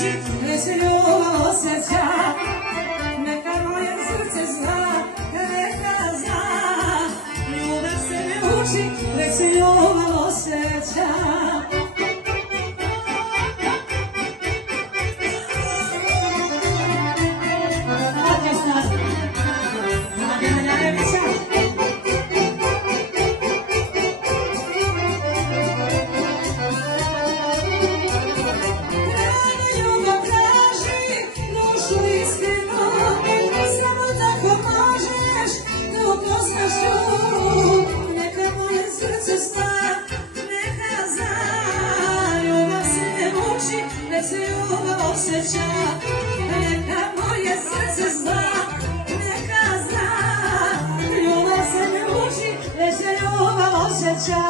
muči, već se ljubav osjeća. Neka moje srce zna, neka zna. Ljubav se ne uči, već se ljubav osjeća. Neka moje srce zna, neka zna. Ljubav se ne muči, već se ljubav osjeća. Neka moje srce zna, neka zna. Ljubav se ne muči, već se ljubav osjeća.